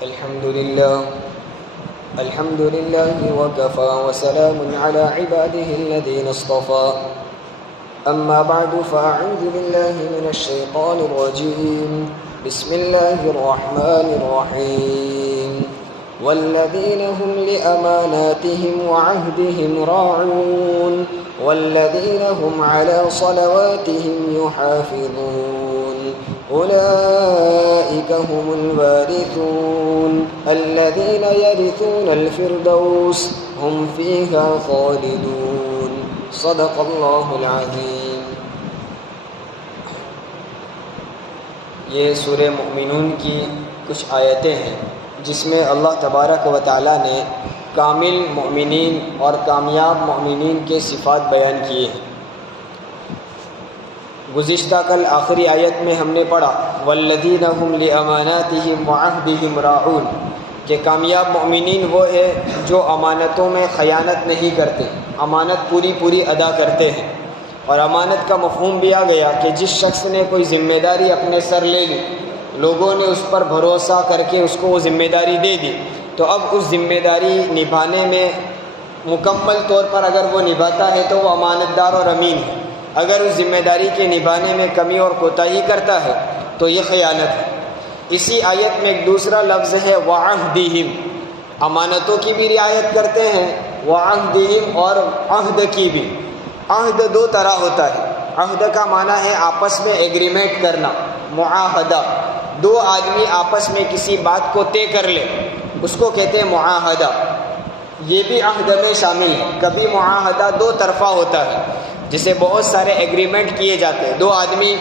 الحمد لله وكفى وسلام على عباده الذين اصطفى أما بعد فأعوذ بالله من الشيطان الرجيم بسم الله الرحمن الرحيم والذين هم لأماناتهم وعهدهم راعون والذين هم على صلواتهم يحافظون أولئك هم الوارثون الذين يرثون الفردوس هم فيها خالدون صدق الله العظيم۔ یہ سورہ مؤمنون کی کچھ آیتیں ہیں جس میں اللہ تبارک و تعالیٰ نے کامل مؤمنین اور کامیاب مؤمنین کے صفات بیان کیے ہیں۔ گزشتہ کل آخری آیت میں ہم نے پڑھا والذین هم لأماناتهم وعهدهم راعون کہ کامیاب مؤمنین وہ ہے جو امانتوں میں خیانت نہیں کرتے، امانت پوری ادا کرتے ہیں۔ اور امانت کا مفہوم بھی آ گیا کہ جس شخص نے کوئی ذمہ داری اپنے سر لے لی، لوگوں نے اس پر بھروسہ کر کے اس کو وہ ذمہ داری دے دی، تو اب اس ذمہ داری نبھانے میں مکمل طور پر اگر وہ نبھاتا ہے تو وہ امانت دار اور امین ہے۔ اگر اس ذمہ داری کے نبھانے میں کمی اور کوتاہی کرتا ہے تو یہ خیانت ہے۔ اسی آیت میں ایک دوسرا لفظ ہے وعہدہم، امانتوں کی بھی رعایت کرتے ہیں، وعہدہم اور عہد کی بھی۔ عہد دو طرح ہوتا ہے، عہد کا معنی ہے آپس میں ایگریمنٹ کرنا، معاہدہ، دو آدمی آپس میں کسی بات کو طے کر لے اس کو کہتے ہیں معاہدہ، یہ بھی عہد میں شامل ہے۔ کبھی معاہدہ دو طرفہ ہوتا ہے، جسے بہت سارے ایگریمنٹ کیے جاتے ہیں، دو آدمی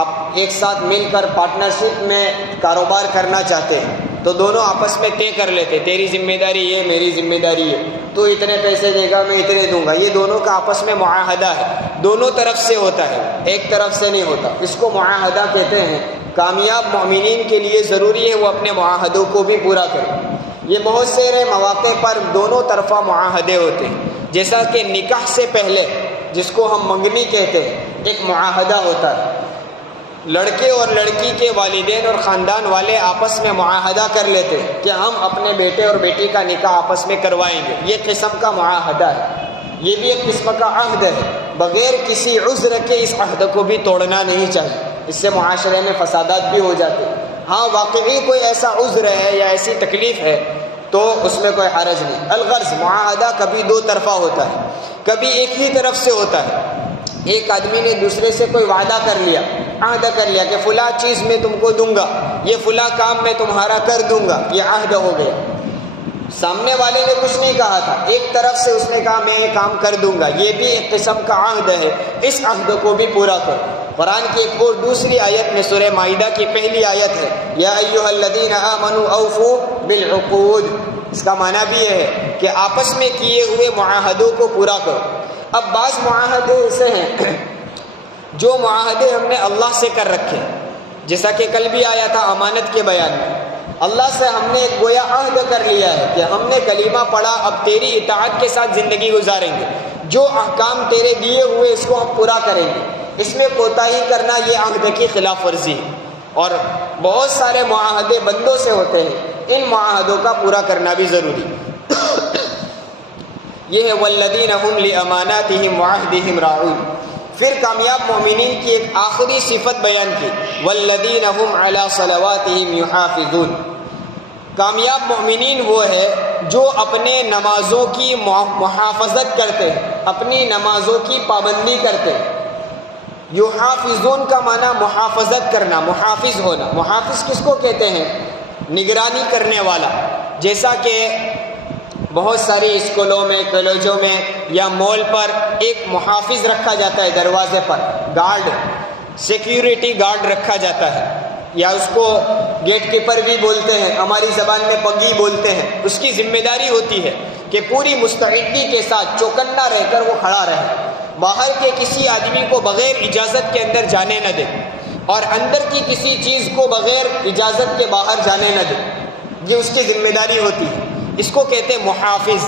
آپ ایک ساتھ مل کر پارٹنرشپ میں کاروبار کرنا چاہتے ہیں تو دونوں آپس میں طے کر لیتے، تیری ذمہ داری یہ، میری ذمہ داری یہ، تو اتنے پیسے دے گا میں اتنے دوں گا۔ یہ دونوں کا آپس میں معاہدہ ہے، دونوں طرف سے ہوتا ہے، ایک طرف سے نہیں ہوتا، اس کو معاہدہ کہتے ہیں۔ کامیاب مومنین کے لیے ضروری ہے وہ اپنے معاہدوں کو بھی پورا کریں۔ یہ بہت سارے مواقع پر دونوں طرفہ معاہدے ہوتے ہیں، جیسا کہ نکاح سے پہلے جس کو ہم منگنی کہتے ہیں ایک معاہدہ ہوتا ہے، لڑکے اور لڑکی کے والدین اور خاندان والے آپس میں معاہدہ کر لیتے ہیں کہ ہم اپنے بیٹے اور بیٹی کا نکاح آپس میں کروائیں گے، یہ قسم کا معاہدہ ہے، یہ بھی ایک قسم کا عہد ہے۔ بغیر کسی عذر کے اس عہد کو بھی توڑنا نہیں چاہیے، اس سے معاشرے میں فسادات بھی ہو جاتے ہیں۔ ہاں واقعی کوئی ایسا عذر ہے یا ایسی تکلیف ہے تو اس میں کوئی حرج نہیں۔ الغرض معاہدہ کبھی دو طرفہ ہوتا ہے، کبھی ایک ہی طرف سے ہوتا ہے۔ ایک آدمی نے دوسرے سے کوئی وعدہ کر لیا، عہد کر لیا کہ فلاں چیز میں تم کو دوں گا، یہ فلاں کام میں تمہارا کر دوں گا، یہ عہد ہو گیا۔ سامنے والے نے کچھ نہیں کہا تھا، ایک طرف سے اس نے کہا میں یہ کام کر دوں گا، یہ بھی ایک قسم کا عہد ہے، اس عہد کو بھی پورا کرو۔ قرآن کی ایک اور دوسری آیت میں سورہ مائدہ کی پہلی آیت ہے یا ایھا الذین آمنوا اوفوا بالعقود، اس کا معنی بھی یہ ہے کہ آپس میں کیے ہوئے معاہدوں کو پورا کرو۔ اب بعض معاہدے ایسے ہیں جو معاہدے ہم نے اللہ سے کر رکھے، جیسا کہ کل بھی آیا تھا امانت کے بیان میں، اللہ سے ہم نے ایک گویا عہد کر لیا ہے کہ ہم نے کلمہ پڑھا، اب تیری اطاعت کے ساتھ زندگی گزاریں گے، جو احکام تیرے دیے ہوئے اس کو ہم پورا کریں گے، اس میں کوتاہی کرنا یہ عہد کی خلاف ورزی ہے۔ اور بہت سارے معاہدے بندوں سے ہوتے ہیں، ان معاہدوں کا پورا کرنا بھی ضروری ہے۔ یہ ہے والذین هم لاماناتهم وعهدهم راعون۔ پھر کامیاب مومنین کی ایک آخری صفت بیان کی والذین هم علی صلواتهم یحافظون۔ کامیاب مومنین وہ ہے جو اپنے نمازوں کی محافظت کرتے ہیں، اپنی نمازوں کی پابندی کرتے ہیں۔ یحافظون کا معنی محافظت کرنا، محافظ ہونا۔ محافظ کس کو کہتے ہیں؟ نگرانی کرنے والا۔ جیسا کہ بہت ساری اسکولوں میں، کالجوں میں یا مال پر ایک محافظ رکھا جاتا ہے، دروازے پر گارڈ، سیکیورٹی گارڈ رکھا جاتا ہے، یا اس کو گیٹ کیپر بھی بولتے ہیں، ہماری زبان میں پگی بولتے ہیں۔ اس کی ذمہ داری ہوتی ہے کہ پوری مستعدی کے ساتھ چوکنا رہ کر وہ کھڑا رہے، باہر کے کسی آدمی کو بغیر اجازت کے اندر جانے نہ دے، اور اندر کی کسی چیز کو بغیر اجازت کے باہر جانے نہ دے، یہ اس کی ذمہ داری ہوتی ہے۔ اس کو کہتے ہیں محافظ۔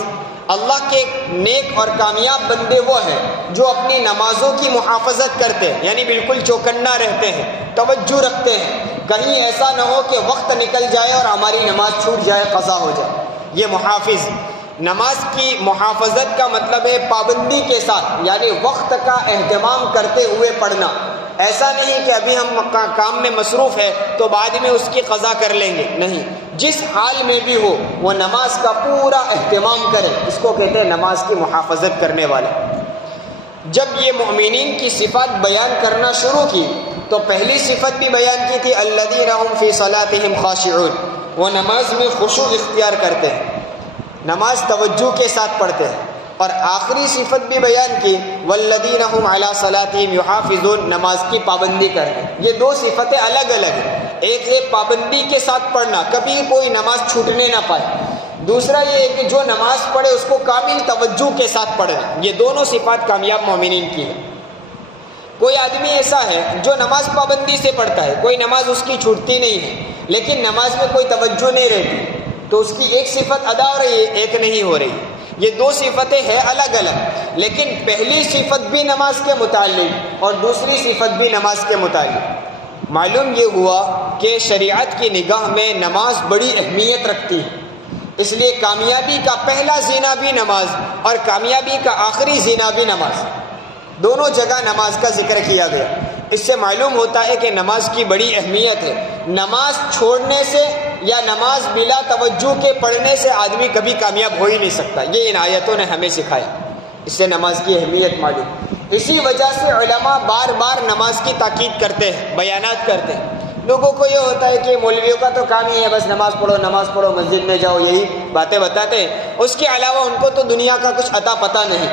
اللہ کے نیک اور کامیاب بندے وہ ہیں جو اپنی نمازوں کی محافظت کرتے ہیں، یعنی بالکل چوکنا رہتے ہیں، توجہ رکھتے ہیں، کہیں ایسا نہ ہو کہ وقت نکل جائے اور ہماری نماز چھوٹ جائے، قضا ہو جائے۔ یہ محافظ، نماز کی محافظت کا مطلب ہے پابندی کے ساتھ، یعنی وقت کا اہتمام کرتے ہوئے پڑھنا۔ ایسا نہیں کہ ابھی ہم کام میں مصروف ہے تو بعد میں اس کی قضا کر لیں گے، نہیں، جس حال میں بھی ہو وہ نماز کا پورا اہتمام کرے، اس کو کہتے ہیں نماز کی محافظت کرنے والا۔ جب یہ مومنین کی صفات بیان کرنا شروع کی تو پہلی صفت بھی بیان کی تھی، الذین هم فی صلاتهم خاشعون، وہ نماز میں خشوع اختیار کرتے ہیں، نماز توجہ کے ساتھ پڑھتے ہیں۔ اور آخری صفت بھی بیان کی، والذین هم علی صلاتهم یحافظون، نماز کی پابندی کرتے ہیں۔ یہ دو صفتیں الگ الگ ہیں، ایک ہے پابندی کے ساتھ پڑھنا، کبھی کوئی نماز چھوٹنے نہ پائے، دوسرا یہ ہے کہ جو نماز پڑھے اس کو کامل توجہ کے ساتھ پڑھنا۔ یہ دونوں صفات کامیاب مومنین کی ہیں۔ کوئی آدمی ایسا ہے جو نماز پابندی سے پڑھتا ہے، کوئی نماز اس کی چھوٹتی نہیں ہے، لیکن نماز میں کوئی توجہ نہیں رہتی، تو اس کی ایک صفت ادا ہو رہی ہے، ایک نہیں ہو رہی۔ یہ دو صفتیں ہیں الگ الگ، لیکن پہلی صفت بھی نماز کے متعلق اور دوسری صفت بھی نماز کے متعلق۔ معلوم یہ ہوا کہ شریعت کی نگاہ میں نماز بڑی اہمیت رکھتی ہے، اس لیے کامیابی کا پہلا زینہ بھی نماز اور کامیابی کا آخری زینہ بھی نماز، دونوں جگہ نماز کا ذکر کیا گیا۔ اس سے معلوم ہوتا ہے کہ نماز کی بڑی اہمیت ہے۔ نماز چھوڑنے سے یا نماز بلا توجہ کے پڑھنے سے آدمی کبھی کامیاب ہو ہی نہیں سکتا، یہ ان آیتوں نے ہمیں سکھایا۔ اس سے نماز کی اہمیت معلوم۔ اسی وجہ سے علماء بار بار نماز کی تاکید کرتے ہیں، بیانات کرتے ہیں۔ لوگوں کو یہ ہوتا ہے کہ مولویوں کا تو کام ہی ہے بس نماز پڑھو مسجد میں جاؤ، یہی باتیں بتاتے ہیں، اس کے علاوہ ان کو تو دنیا کا کچھ عطا پتہ نہیں۔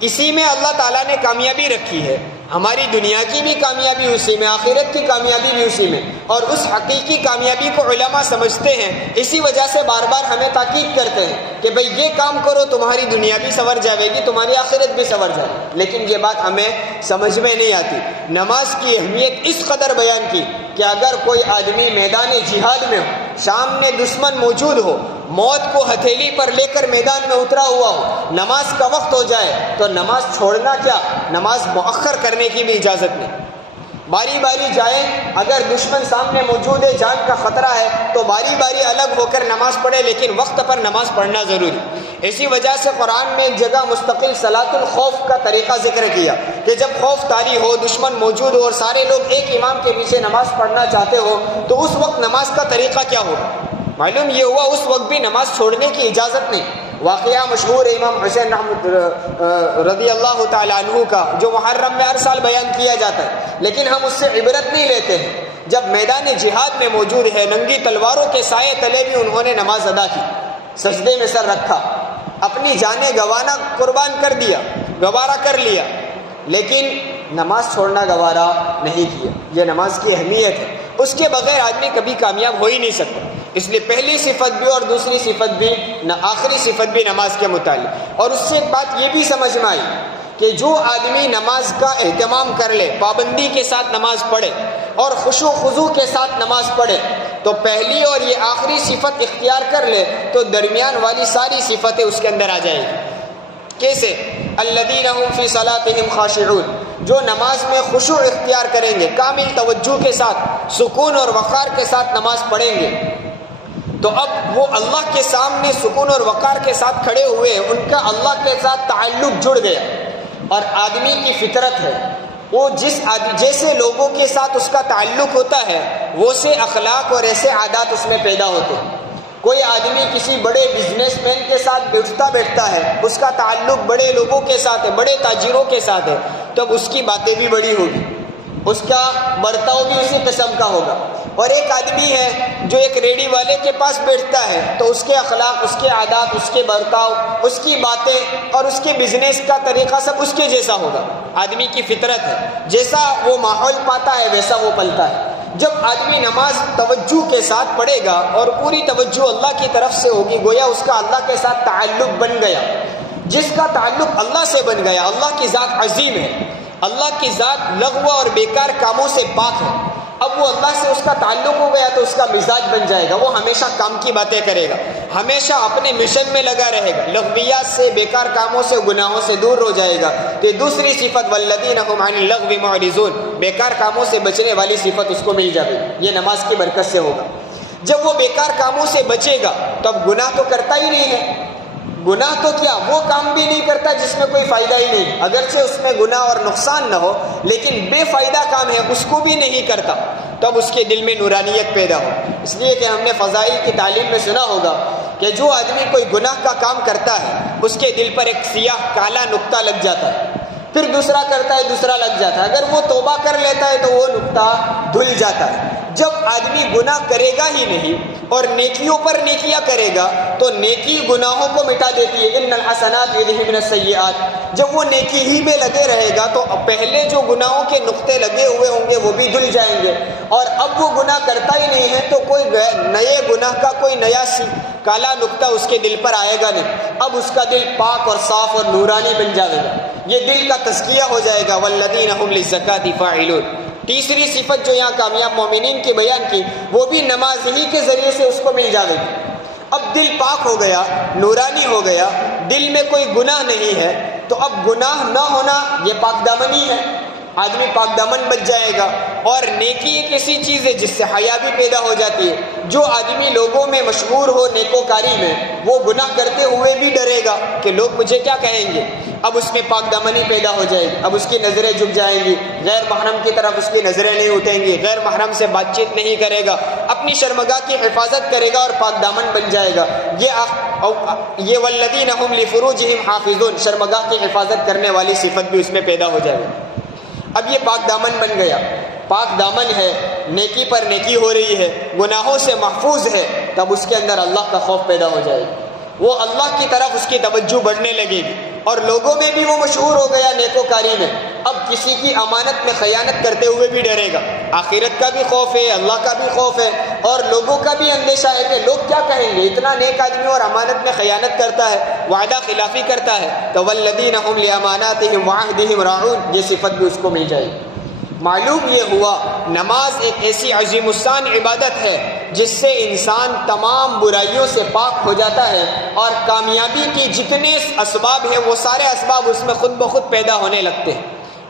اسی میں اللہ تعالیٰ نے کامیابی رکھی ہے، ہماری دنیا کی بھی کامیابی اسی میں، آخرت کی کامیابی بھی اسی میں، اور اس حقیقی کامیابی کو علماء سمجھتے ہیں، اسی وجہ سے بار بار ہمیں تاکید کرتے ہیں کہ بھئی یہ کام کرو، تمہاری دنیا بھی سنور جائے گی، تمہاری آخرت بھی سنور جائے گی۔ لیکن یہ بات ہمیں سمجھ میں نہیں آتی۔ نماز کی اہمیت اس قدر بیان کی کہ اگر کوئی آدمی میدان جہاد میں ہو، سامنے دشمن موجود ہو، موت کو ہتھیلی پر لے کر میدان میں اترا ہوا ہو، نماز کا وقت ہو جائے تو نماز چھوڑنا کیا، نماز مؤخر کرنے کی بھی اجازت نہیں۔ باری باری جائے، اگر دشمن سامنے موجود ہے، جان کا خطرہ ہے، تو باری باری الگ ہو کر نماز پڑھے، لیکن وقت پر نماز پڑھنا ضروری۔ اسی وجہ سے قرآن میں ایک جگہ مستقل صلاۃ الخوف کا طریقہ ذکر کیا کہ جب خوف طاری ہو، دشمن موجود ہو اور سارے لوگ ایک امام کے پیچھے نماز پڑھنا چاہتے ہو، تو اس وقت نماز کا طریقہ کیا ہوگا۔ معلوم یہ ہوا اس وقت بھی نماز چھوڑنے کی اجازت نہیں۔ واقعہ مشہور امام حسین رضی اللہ تعالیٰ عنہ کا، جو محرم میں ہر سال بیان کیا جاتا ہے، لیکن ہم اس سے عبرت نہیں لیتے ہیں۔ جب میدان جہاد میں موجود ہے، ننگی تلواروں کے سائے تلے بھی انہوں نے نماز ادا کی، سجدے میں سر رکھا، اپنی جانیں گوانا قربان کر دیا، گوارا کر لیا، لیکن نماز چھوڑنا گوارا نہیں کیا۔ یہ نماز کی اہمیت ہے، اس کے بغیر آدمی کبھی کامیاب ہو ہی نہیں سکتا۔ اس لیے پہلی صفت بھی اور دوسری صفت بھی، آخری صفت بھی نماز کے متعلق۔ اور اس سے ایک بات یہ بھی سمجھ میں آئی کہ جو آدمی نماز کا اہتمام کر لے، پابندی کے ساتھ نماز پڑھے اور خشوع خضوع کے ساتھ نماز پڑھے، تو پہلی اور یہ آخری صفت اختیار کر لے تو درمیان والی ساری صفتیں اس کے اندر آ جائیں گی۔ کیسے؟ الذین هم فی صلاتهم خاشعون، جو نماز میں خشوع اختیار کریں گے، کامل توجہ کے ساتھ، سکون اور وقار کے ساتھ نماز پڑھیں گے، تو اب وہ اللہ کے سامنے سکون اور وقار کے ساتھ کھڑے ہوئے، ان کا اللہ کے ساتھ تعلق جڑ گیا۔ اور آدمی کی فطرت ہے، وہ جیسے لوگوں کے ساتھ اس کا تعلق ہوتا ہے، وہ سے اخلاق اور ایسے عادات اس میں پیدا ہوتے ہیں۔ کوئی آدمی کسی بڑے بزنس مین کے ساتھ بیٹھتا ہے، اس کا تعلق بڑے لوگوں کے ساتھ ہے، بڑے تاجروں کے ساتھ ہے، تب اس کی باتیں بھی بڑی ہوگی، اس کا برتاؤ بھی اسی قسم کا ہوگا۔ اور ایک آدمی ہے جو ایک ریڑھی والے کے پاس بیٹھتا ہے، تو اس کے اخلاق، اس کے عادات، اس کے برتاؤ، اس کی باتیں اور اس کے بزنس کا طریقہ سب اس کے جیسا ہوگا۔ آدمی کی فطرت ہے، جیسا وہ ماحول پاتا ہے ویسا وہ پلتا ہے۔ جب آدمی نماز توجہ کے ساتھ پڑھے گا اور پوری توجہ اللہ کی طرف سے ہوگی، گویا اس کا اللہ کے ساتھ تعلق بن گیا۔ جس کا تعلق اللہ سے بن گیا، اللہ کی ذات عظیم ہے، اللہ کی ذات لغو اور بیکار کاموں سے پاک ہے۔ اب وہ اللہ سے اس کا تعلق ہو گیا تو اس کا مزاج بن جائے گا، وہ ہمیشہ کام کی باتیں کرے گا، ہمیشہ اپنے مشن میں لگا رہے گا، لغویات سے، بیکار کاموں سے، گناہوں سے دور ہو جائے گا۔ تو دوسری صفت والذین هم عن اللغو معرضون، بیکار کاموں سے بچنے والی صفت اس کو مل جائے گی، یہ نماز کی برکت سے ہوگا۔ جب وہ بیکار کاموں سے بچے گا تو اب گناہ تو کرتا ہی نہیں ہے، گناہ تو کیا وہ کام بھی نہیں کرتا جس میں کوئی فائدہ ہی نہیں، اگرچہ اس میں گناہ اور نقصان نہ ہو لیکن بے فائدہ کام ہے اس کو بھی نہیں کرتا، تب اس کے دل میں نورانیت پیدا ہو۔ اس لیے کہ ہم نے فضائل کی تعلیم میں سنا ہوگا کہ جو آدمی کوئی گناہ کا کام کرتا ہے اس کے دل پر ایک سیاہ کالا نقطہ لگ جاتا ہے، پھر دوسرا کرتا ہے، دوسرا لگ جاتا ہے، اگر وہ توبہ کر لیتا ہے تو وہ نقطہ دھل جاتا ہے۔ جب آدمی گناہ کرے گا ہی نہیں اور نیکیوں پر نیکیاں کرے گا تو نیکی گناہوں کو مٹا دیتی ہے، ان الحسنات یذہبن السیئات۔ جب وہ نیکی ہی میں لگے رہے گا تو پہلے جو گناہوں کے نقطے لگے ہوئے ہوں گے وہ بھی دھل جائیں گے، اور اب وہ گناہ کرتا ہی نہیں ہے تو کوئی نئے گناہ کا کوئی نیا کالا نقطہ اس کے دل پر آئے گا نہیں، اب اس کا دل پاک اور صاف اور نورانی بن جائے گا، یہ دل کا تزکیہ ہو جائے گا۔ والذین هم للزکاۃ فاعلون۔ تیسری صفت جو یہاں کامیاب مومنین کی بیان کی وہ بھی نماز ہی کے ذریعے سے اس کو مل جائے گی۔ اب دل پاک ہو گیا، نورانی ہو گیا، دل میں کوئی گناہ نہیں ہے، تو اب گناہ نہ ہونا یہ پاک دامنی ہے، آدمی پاک دامن بچ جائے گا۔ اور نیکی ایک ایسی چیز ہے جس سے حیا بھی پیدا ہو جاتی ہے، جو آدمی لوگوں میں مشہور ہو نیکوکاری میں وہ گناہ کرتے ہوئے بھی ڈرے گا کہ لوگ مجھے کیا کہیں گے، اب اس میں پاک دامنی پیدا ہو جائے گی، اب اس کی نظریں جھک جائیں گی، غیر محرم کی طرف اس کی نظریں نہیں اٹھیں گی، غیر محرم سے بات چیت نہیں کرے گا، اپنی شرمگاہ کی حفاظت کرے گا اور پاک دامن بن جائے گا۔ یہ والذین هم لفروجہم حافظون، شرمگاہ کی حفاظت کرنے والی صفت بھی اس میں پیدا ہو جائے گی۔ اب یہ پاک دامن بن گیا، پاک دامن ہے، نیکی پر نیکی ہو رہی ہے، گناہوں سے محفوظ ہے، تب اس کے اندر اللہ کا خوف پیدا ہو جائے گا، وہ اللہ کی طرف اس کی توجہ بڑھنے لگے گی، اور لوگوں میں بھی وہ مشہور ہو گیا نیکوکاری میں، اب کسی کی امانت میں خیانت کرتے ہوئے بھی ڈرے گا، آخرت کا بھی خوف ہے، اللہ کا بھی خوف ہے، اور لوگوں کا بھی اندیشہ ہے کہ لوگ کیا کہیں گے، اتنا نیک آدمی اور امانت میں خیانت کرتا ہے، وعدہ خلافی کرتا ہے، تو والذین هم لاماناتهم وعہدہم راعون، یہ صفت بھی اس کو مل جائے گی۔ معلوم یہ ہوا نماز ایک ایسی عظیم الشان عبادت ہے جس سے انسان تمام برائیوں سے پاک ہو جاتا ہے، اور کامیابی کی جتنے اسباب ہیں وہ سارے اسباب اس میں خود بخود پیدا ہونے لگتے ہیں۔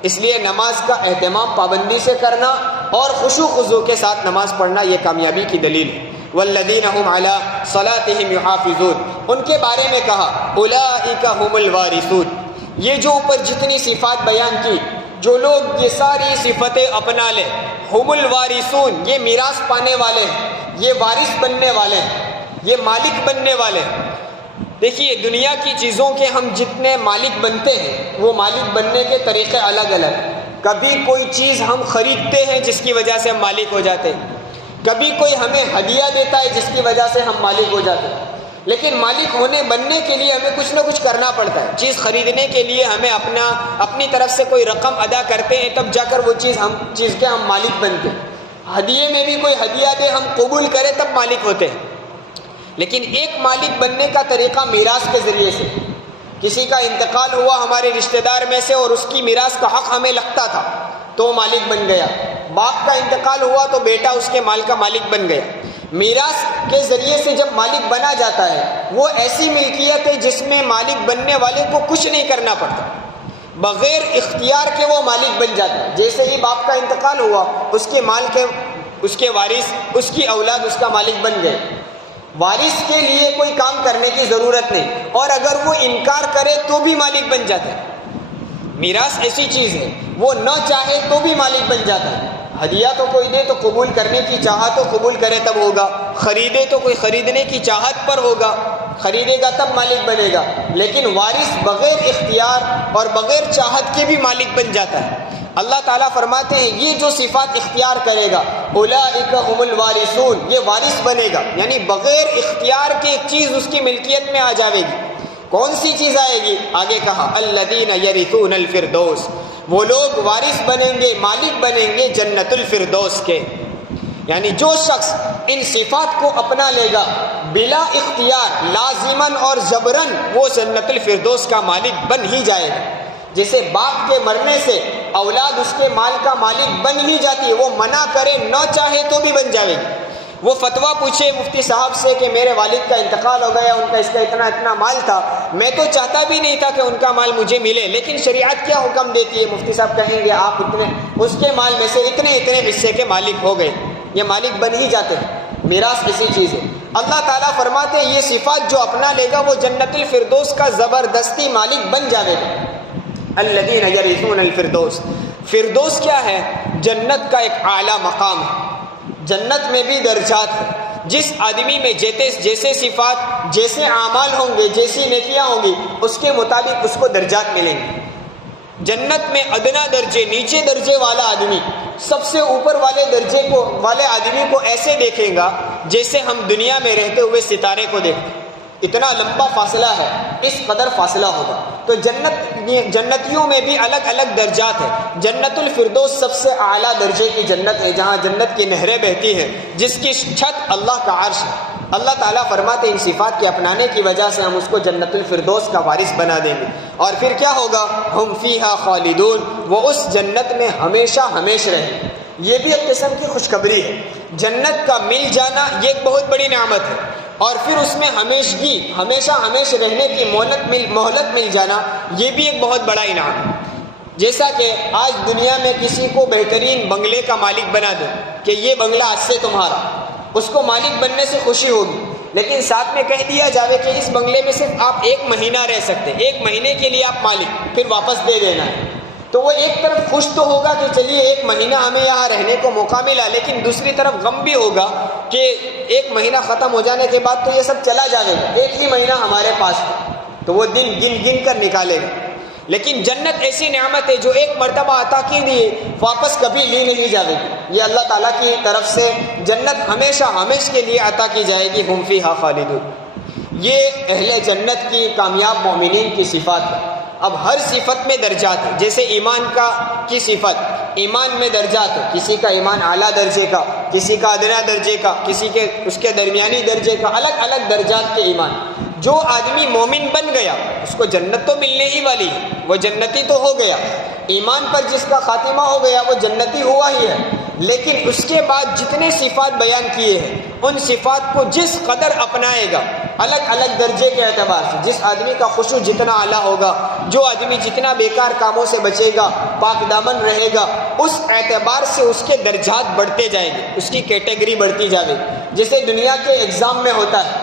اس لیے نماز کا اہتمام پابندی سے کرنا اور خشوع خضوع کے ساتھ نماز پڑھنا یہ کامیابی کی دلیل ہے۔ والذین هم علی صلاتہم یحافظون، ان کے بارے میں کہا اولئک هم الوارثون، یہ جو اوپر جتنی صفات بیان کی، جو لوگ یہ ساری صفتیں اپنا لیں، ہم الوارثون، یہ میراث پانے والے ہیں، یہ وارث بننے والے ہیں، یہ مالک بننے والے ہیں۔ دیکھیے دنیا کی چیزوں کے ہم جتنے مالک بنتے ہیں وہ مالک بننے کے طریقے الگ الگ، کبھی کوئی چیز ہم خریدتے ہیں جس کی وجہ سے ہم مالک ہو جاتے ہیں، کبھی کوئی ہمیں ہدیہ دیتا ہے جس کی وجہ سے ہم مالک ہو جاتے ہیں، لیکن مالک بننے کے لیے ہمیں کچھ نہ کچھ کرنا پڑتا ہے۔ چیز خریدنے کے لیے ہمیں اپنی طرف سے کوئی رقم ادا کرتے ہیں، تب جا کر وہ چیز کے ہم مالک بنتے ہیں۔ ہدیے میں بھی کوئی ہدیہ دے، ہم قبول کریں تب مالک ہوتے ہیں۔ لیکن ایک مالک بننے کا طریقہ میراث کے ذریعے سے، کسی کا انتقال ہوا ہمارے رشتہ دار میں سے اور اس کی میراث کا حق ہمیں لگتا تھا تو وہ مالک بن گیا، باپ کا انتقال ہوا تو بیٹا اس کے مال کا مالک بن گیا۔ میراث کے ذریعے سے جب مالک بنا جاتا ہے وہ ایسی ملکیت ہے جس میں مالک بننے والے کو کچھ نہیں کرنا پڑتا، بغیر اختیار کے وہ مالک بن جاتا ہے۔ جیسے ہی باپ کا انتقال ہوا اس کے مال کے اس کے وارث، اس کی اولاد اس کا مالک بن گئے، وارث کے لیے کوئی کام کرنے کی ضرورت نہیں، اور اگر وہ انکار کرے تو بھی مالک بن جاتا ہے۔ میراث ایسی چیز ہے وہ نہ چاہے تو بھی مالک بن جاتا ہے، ہدیہ تو کوئی دے تو قبول کرنے کی چاہت تو قبول کرے تب ہوگا، خریدے تو کوئی خریدنے کی چاہت پر ہوگا، خریدے گا تب مالک بنے گا، لیکن وارث بغیر اختیار اور بغیر چاہت کے بھی مالک بن جاتا ہے۔ اللہ تعالیٰ فرماتے ہیں یہ جو صفات اختیار کرے گا اولئک هم الوارثون، یہ وارث بنے گا، یعنی بغیر اختیار کے ایک چیز اس کی ملکیت میں آ جائے گی۔ کون سی چیز آئے گی؟ آگے کہا الذین یرثون الفردوس، وہ لوگ وارث بنیں گے، مالک بنیں گے جنت الفردوس کے، یعنی جو شخص ان صفات کو اپنا لے گا بلا اختیار لازماً اور جبراً وہ جنت الفردوس کا مالک بن ہی جائے گا۔ جیسے باپ کے مرنے سے اولاد اس کے مال کا مالک بن ہی جاتی ہے، وہ منع کرے نہ چاہے تو بھی بن جائے گی۔ وہ فتویٰ پوچھے مفتی صاحب سے کہ میرے والد کا انتقال ہو گیا، ان کا اس کا اتنا اتنا مال تھا، میں تو چاہتا بھی نہیں تھا کہ ان کا مال مجھے ملے، لیکن شریعت کیا حکم دیتی ہے؟ مفتی صاحب کہیں گے آپ اس کے مال میں سے اتنے حصے کے مالک ہو گئے، یہ مالک بن ہی جاتے ہیں۔ میراث ایسی چیز ہے، اللہ تعالیٰ فرماتے ہیں یہ صفات جو اپنا لے گا وہ جنت الفردوس کا زبردستی مالک بن جائے گا۔ الذین یرثون الفردوس، فردوس کیا ہے؟ جنت کا ایک اعلیٰ مقام ہے۔ جنت میں بھی درجات ہیں، جس آدمی میں جیسے صفات، جیسے اعمال ہوں گے، جیسی نیکیاں ہوں گی، اس کے مطابق اس کو درجات ملیں گے۔ جنت میں ادنا درجے، نیچے درجے والا آدمی سب سے اوپر والے آدمی کو ایسے دیکھیں گا جیسے ہم دنیا میں رہتے ہوئے ستارے کو دیکھتے ہیں، اتنا لمبا فاصلہ ہے، اس قدر فاصلہ ہوگا۔ تو جنتیوں میں بھی الگ الگ درجات ہیں۔ جنت الفردوس سب سے اعلیٰ درجے کی جنت ہے، جہاں جنت کی نہریں بہتی ہیں، جس کی چھت اللہ کا عرش ہے۔ اللہ تعالیٰ فرماتے ان صفات کے اپنانے کی وجہ سے ہم اس کو جنت الفردوس کا وارث بنا دیں گے۔ اور پھر کیا ہوگا؟ ہم فیہا خالدون، وہ اس جنت میں ہمیشہ ہمیش رہیں گے۔ یہ بھی ایک قسم کی خوشخبری ہے، جنت کا مل جانا یہ ایک بہت بڑی نعمت ہے، اور پھر اس میں ہمیشگی، ہمیشہ ہمیش رہنے کی مہلت مل جانا، یہ بھی ایک بہت بڑا انعام ہے۔ جیسا کہ آج دنیا میں کسی کو بہترین بنگلے کا مالک بنا دیں کہ یہ بنگلہ آج سے تمہارا، اس کو مالک بننے سے خوشی ہوگی، لیکن ساتھ میں کہہ دیا جاوے کہ اس بنگلے میں صرف آپ 1 مہینہ رہ سکتے، 1 مہینے کے لیے آپ مالک، پھر واپس دے دینا ہے، تو وہ ایک طرف خوش تو ہوگا کہ چلیے 1 مہینہ ہمیں یہاں رہنے کو موقع ملا، لیکن دوسری طرف غم بھی ہوگا کہ 1 مہینہ ختم ہو جانے کے بعد تو یہ سب چلا جائے گا، 1 ہی مہینہ ہمارے پاس ہے، تو وہ دن گن کر نکالے گا۔ لیکن جنت ایسی نعمت ہے جو ایک مرتبہ عطا کی دیے واپس کبھی لی نہیں جائے گی، یہ اللہ تعالیٰ کی طرف سے جنت ہمیشہ ہمیش کے لیے عطا کی جائے گی۔ ہم فیہا خالدون، یہ اہل جنت کی کامیاب مومنین کی صفات ہے۔ اب ہر صفت میں درجات ہیں، جیسے ایمان کی صفت، ایمان میں درجات ہیں، کسی کا ایمان اعلیٰ درجے کا، کسی کا ادنا درجے کا، کسی کے اس کے درمیانی درجے کا، الگ الگ درجات کے ایمان۔ جو آدمی مومن بن گیا اس کو جنت تو ملنے ہی والی ہے، وہ جنتی تو ہو گیا، ایمان پر جس کا خاتمہ ہو گیا وہ جنتی ہوا ہی ہے، لیکن اس کے بعد جتنے صفات بیان کیے ہیں ان صفات کو جس قدر اپنائے گا الگ الگ درجے کے اعتبار سے، جس آدمی کا خشوع جتنا اعلیٰ ہوگا، جو آدمی جتنا بیکار کاموں سے بچے گا، پاک دامن رہے گا، اس اعتبار سے اس کے درجات بڑھتے جائیں گے، اس کی کیٹیگری بڑھتی جائے گی۔ جیسے دنیا کے ایگزام میں ہوتا ہے،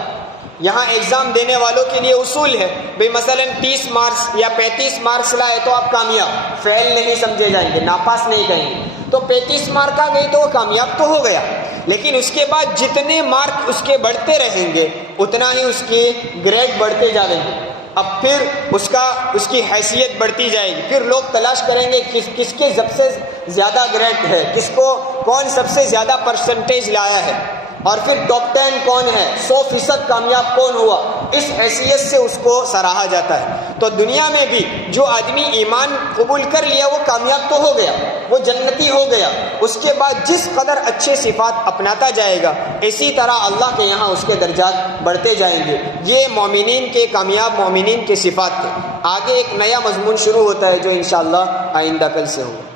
یہاں ایگزام دینے والوں کے لیے اصول ہے، بھئی مثلا 30 مارکس یا 35 مارکس لائے تو آپ کامیاب، فیل نہیں سمجھے جائیں گے، ناپاس نہیں کہیں گے، تو 35 مارک آ گئی تو وہ کامیاب تو ہو گیا، لیکن اس کے بعد جتنے مارک اس کے بڑھتے رہیں گے اتنا ہی اس کی گریڈ بڑھتے جائیں گے، اب پھر اس کی حیثیت بڑھتی جائے گی، پھر لوگ تلاش کریں گے کس کے سب سے زیادہ گریڈ ہے، کون سب سے زیادہ پرسنٹیج لایا ہے، اور پھر ٹاپ 10 کون ہے، 100% کامیاب کون ہوا، اس حیثیت سے اس کو سراہا جاتا ہے۔ تو دنیا میں بھی جو آدمی ایمان قبول کر لیا وہ کامیاب تو ہو گیا، وہ جنتی ہو گیا، اس کے بعد جس قدر اچھے صفات اپناتا جائے گا اسی طرح اللہ کے یہاں اس کے درجات بڑھتے جائیں گے۔ یہ مومنین کے، کامیاب مومنین کے صفات تھے۔ آگے ایک نیا مضمون شروع ہوتا ہے جو انشاءاللہ آئندہ کل سے ہوگا۔